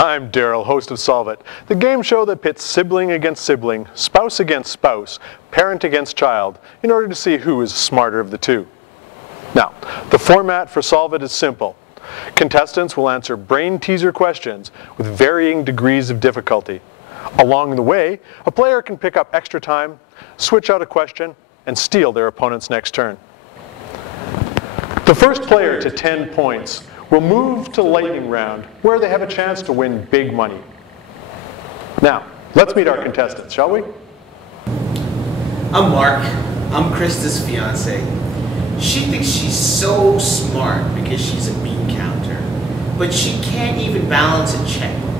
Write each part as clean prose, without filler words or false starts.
I'm Daryl, host of Solve It, the game show that pits sibling against sibling, spouse against spouse, parent against child, in order to see who is smarter of the two. Now, the format for Solve It is simple. Contestants will answer brain teaser questions with varying degrees of difficulty. Along the way, a player can pick up extra time, switch out a question, and steal their opponent's next turn. The first player to 10 points will move to lightning round, where they have a chance to win big money. Now, let's meet our contestants, shall we? I'm Mark. I'm Krista's fiance. She thinks she's so smart because she's a bean counter, but she can't even balance a checkbook.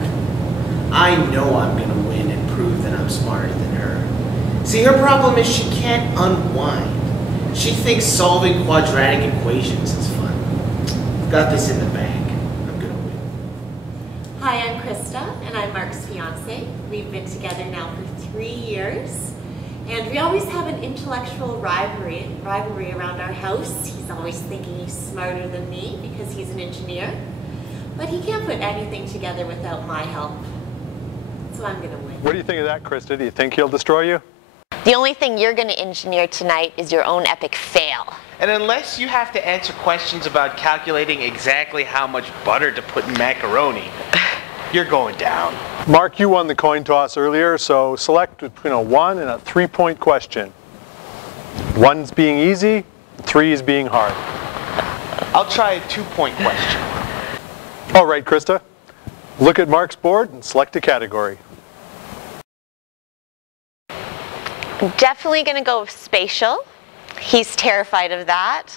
I know I'm gonna win and prove that I'm smarter than her. See, her problem is she can't unwind. She thinks solving quadratic equations is fun. I've got this in the bag. I'm gonna win. Hi, I'm Krista, and I'm Mark's fiance. We've been together now for 3 years, and we always have an intellectual rivalry around our house. He's always thinking he's smarter than me because he's an engineer, but he can't put anything together without my help. So I'm gonna win. What do you think of that, Krista? Do you think he'll destroy you? The only thing you're going to engineer tonight is your own epic fail. And unless you have to answer questions about calculating exactly how much butter to put in macaroni, you're going down. Mark, you won the coin toss earlier, so select between a 1 and a 3-point question. 1's being easy, 3 is being hard. I'll try a 2-point question. All right, Krista. Look at Mark's board and select a category. I'm definitely going to go with spatial. He's terrified of that,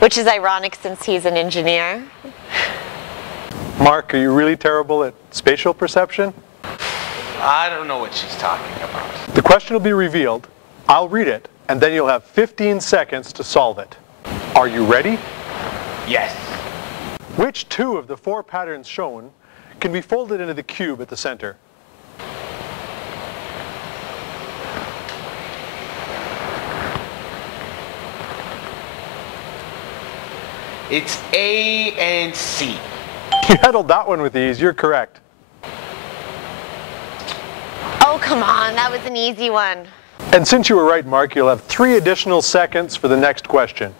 which is ironic since he's an engineer. Mark, are you really terrible at spatial perception? I don't know what she's talking about. The question will be revealed. I'll read it, and then you'll have 15 seconds to solve it. Are you ready? Yes. Which 2 of the 4 patterns shown can be folded into the cube at the center? It's A and C. You handled that one with ease. You're correct. Oh, come on. That was an easy one. And since you were right, Mark, you'll have 3 additional seconds for the next question.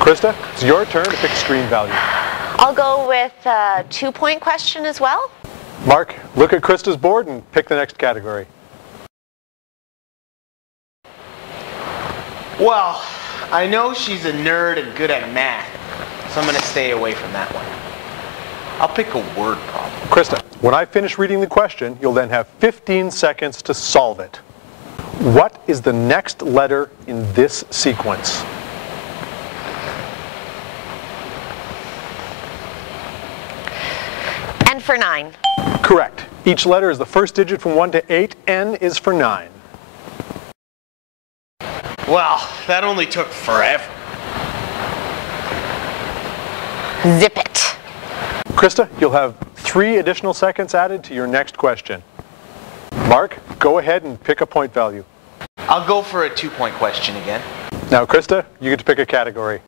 Krista, it's your turn to pick screen value. I'll go with a 2-point question as well. Mark, look at Krista's board and pick the next category. Well, I know she's a nerd and good at math, so I'm going to stay away from that one. I'll pick a word problem. Krista, when I finish reading the question, you'll then have 15 seconds to solve it. What is the next letter in this sequence? N for 9. Correct. Each letter is the first digit from 1 to 8. N is for 9. Well, that only took forever. Zip it. Krista, you'll have 3 additional seconds added to your next question. Mark, go ahead and pick a point value. I'll go for a 2-point question again. Now, Krista, you get to pick a category.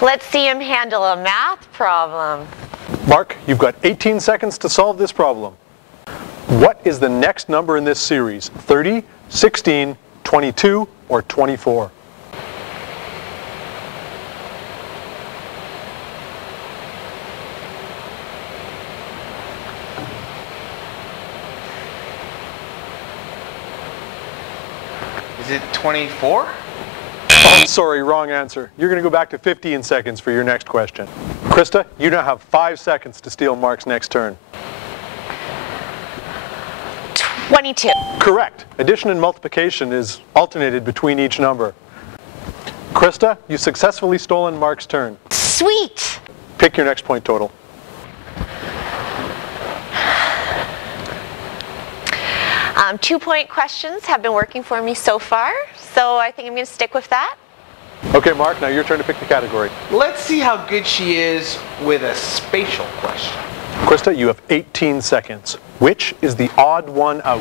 Let's see him handle a math problem. Mark, you've got 18 seconds to solve this problem. What is the next number in this series? 30, 16, 22, or 24? Is it 24? I'm sorry, wrong answer. You're going to go back to 15 seconds for your next question. Krista, you now have 5 seconds to steal Mark's next turn. 22. Correct. Addition and multiplication is alternated between each number. Krista, you've successfully stolen Mark's turn. Sweet. Pick your next point total. Two-point questions have been working for me so far, so I think I'm going to stick with that. Okay, Mark, now your turn to pick the category. Let's see how good she is with a spatial question. Krista, you have 18 seconds. Which is the odd one out?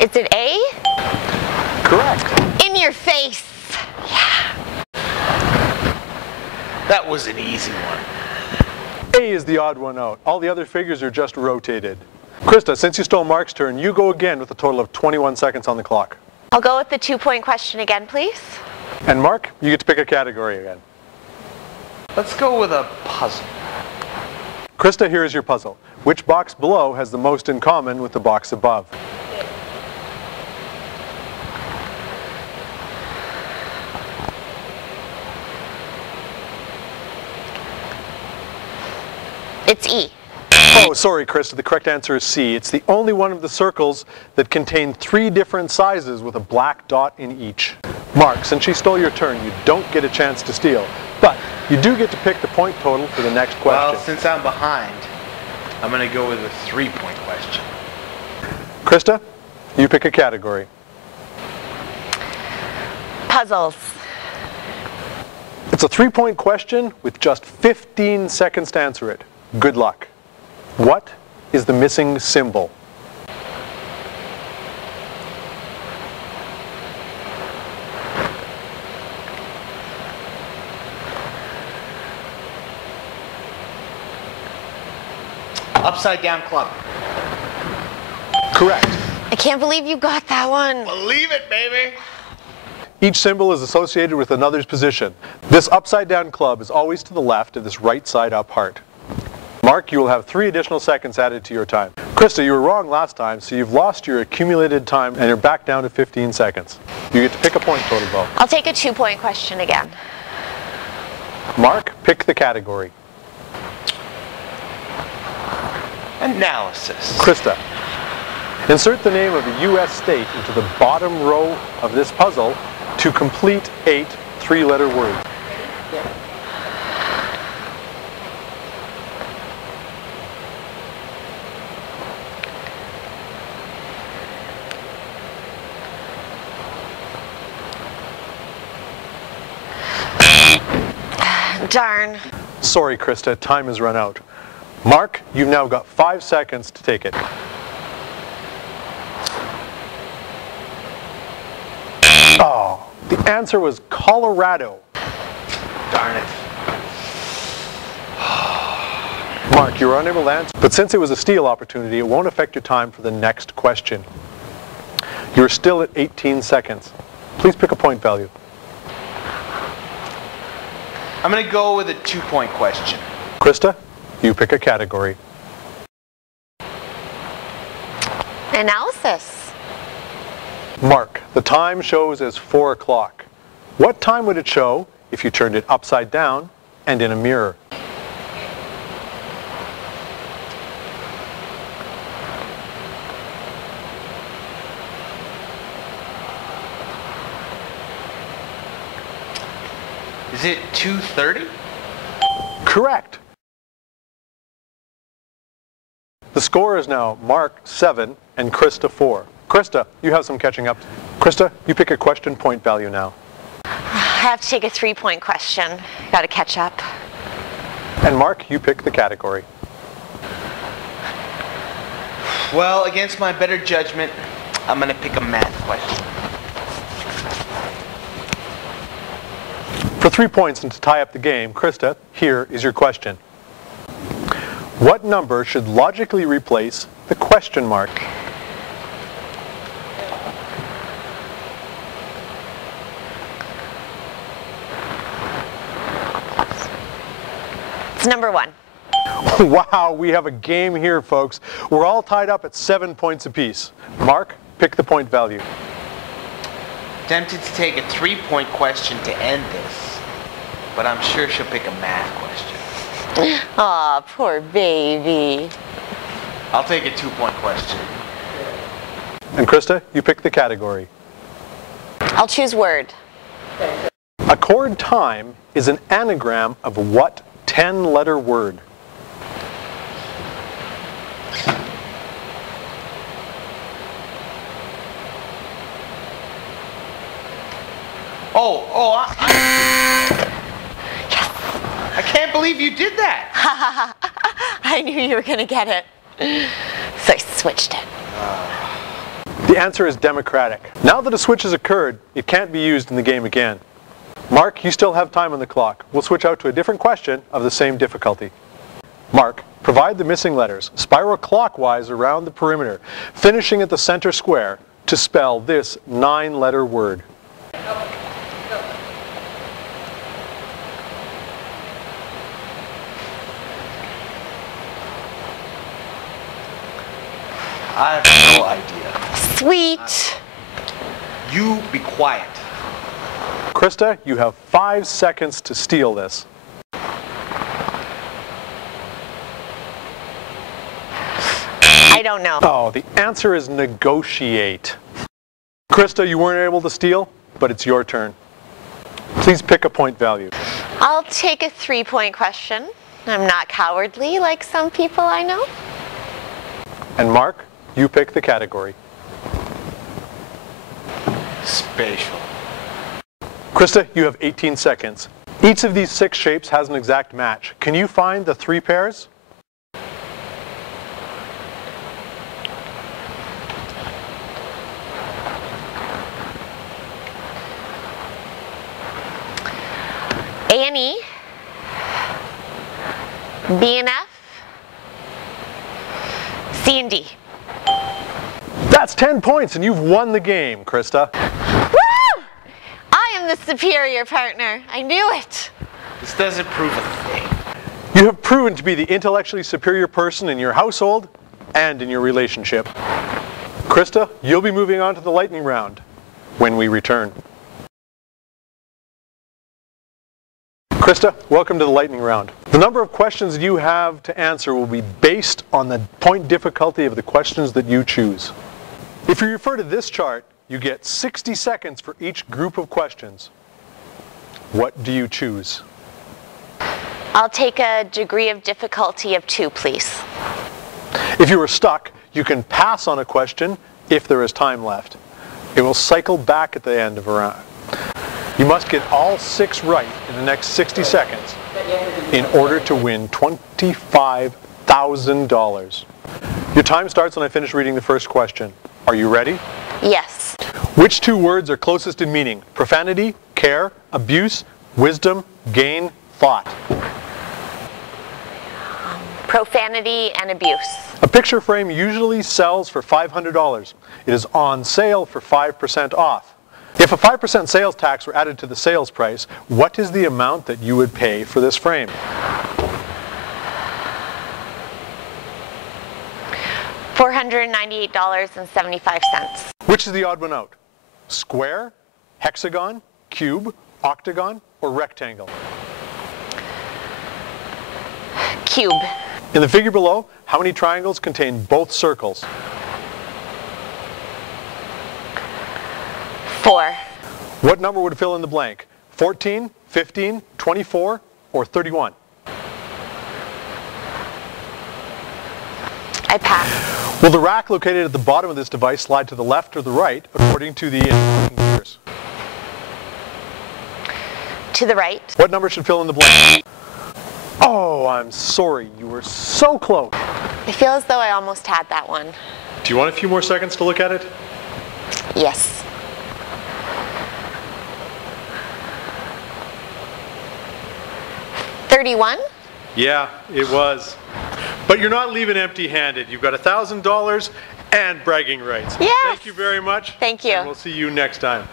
Is it A? Correct. In your face. That was an easy one. A is the odd one out. All the other figures are just rotated. Krista, since you stole Mark's turn, you go again with a total of 21 seconds on the clock. I'll go with the 2-point question again, please. And Mark, you get to pick a category again. Let's go with a puzzle. Krista, here is your puzzle. Which box below has the most in common with the box above? It's E. Oh, sorry, Krista. The correct answer is C. It's the only one of the circles that contain 3 different sizes with a black dot in each. Mark, since she stole your turn, you don't get a chance to steal. But you do get to pick the point total for the next question. Well, since I'm behind, I'm going to go with a 3-point question. Krista, you pick a category. Puzzles. It's a 3-point question with just 15 seconds to answer it. Good luck. What is the missing symbol? Upside down club. Correct. I can't believe you got that one. Believe it, baby. Each symbol is associated with another's position. This upside down club is always to the left of this right side up heart. Mark, you will have 3 additional seconds added to your time. Krista, you were wrong last time, so you've lost your accumulated time and you're back down to 15 seconds. You get to pick a point total, though. I'll take a 2-point question again. Mark, pick the category. Analysis. Krista, insert the name of a U.S. state into the bottom row of this puzzle to complete 8 3-letter words. Darn. Sorry, Krista, time has run out. Mark, you've now got 5 seconds to take it. Oh, the answer was Colorado. Darn it. Mark, you were unable to answer, but since it was a steal opportunity, it won't affect your time for the next question. You're still at 18 seconds. Please pick a point value. I'm going to go with a 2-point question. Krista, you pick a category. Analysis. Mark, the time shows as 4 o'clock. What time would it show if you turned it upside down and in a mirror? Is it 2:30? Correct. The score is now Mark 7 and Krista 4. Krista, you have some catching up. Krista, you pick a question point value now. I have to take a 3-point question. Got to catch up. And Mark, you pick the category. Well, against my better judgment, I'm going to pick a math question. For 3 points and to tie up the game, Krista, here is your question. What number should logically replace the question mark? It's number 1. Wow, we have a game here, folks. We're all tied up at 7 points apiece. Mark, pick the point value. Tempted to take a 3-point question to end this, but I'm sure she'll pick a math question. Aw, poor baby. I'll take a 2-point question. And Krista, you pick the category. I'll choose word. Accord time is an anagram of what 10-letter word? I can't believe you did that. I knew you were going to get it. So I switched it. The answer is democratic. Now that a switch has occurred, it can't be used in the game again. Mark, you still have time on the clock. We'll switch out to a different question of the same difficulty. Mark, provide the missing letters, spiral clockwise around the perimeter, finishing at the center square, to spell this 9-letter word. I have no idea. Sweet. You be quiet. Krista, you have 5 seconds to steal this. I don't know. Oh, the answer is negotiate. Krista, you weren't able to steal, but it's your turn. Please pick a point value. I'll take a 3-point question. I'm not cowardly like some people I know. And Mark, you pick the category. Spatial. Krista, you have 18 seconds. Each of these 6 shapes has an exact match. Can you find the 3 pairs? A and E, B and F, C and D. That's 10 points and you've won the game, Krista. Woo! I am the superior partner. I knew it. This doesn't prove a thing. You have proven to be the intellectually superior person in your household and in your relationship. Krista, you'll be moving on to the lightning round when we return. Krista, welcome to the lightning round. The number of questions you have to answer will be based on the point difficulty of the questions that you choose. If you refer to this chart, you get 60 seconds for each group of questions. What do you choose? I'll take a degree of difficulty of 2, please. If you are stuck, you can pass on a question if there is time left. It will cycle back at the end of a round. You must get all 6 right in the next 60 seconds in order to win $25,000. Your time starts when I finish reading the first question. Are you ready? Yes. Which 2 words are closest in meaning? Profanity, care, abuse, wisdom, gain, thought. Profanity and abuse. A picture frame usually sells for $500. It is on sale for 5% off. If a 5% sales tax were added to the sales price, what is the amount that you would pay for this frame? $498.75. Which is the odd one out? Square, hexagon, cube, octagon, or rectangle? Cube. In the figure below, how many triangles contain both circles? 4. What number would fill in the blank? 14, 15, 24, or 31? I pass. Will the rack located at the bottom of this device slide to the left or the right according to the gears? To the right. What number should fill in the blank? Oh, I'm sorry. You were so close. I feel as though I almost had that one. Do you want a few more seconds to look at it? Yes. $31? Yeah, it was. But you're not leaving empty-handed. You've got $1,000 and bragging rights. Yes. Thank you very much. Thank you. And we'll see you next time.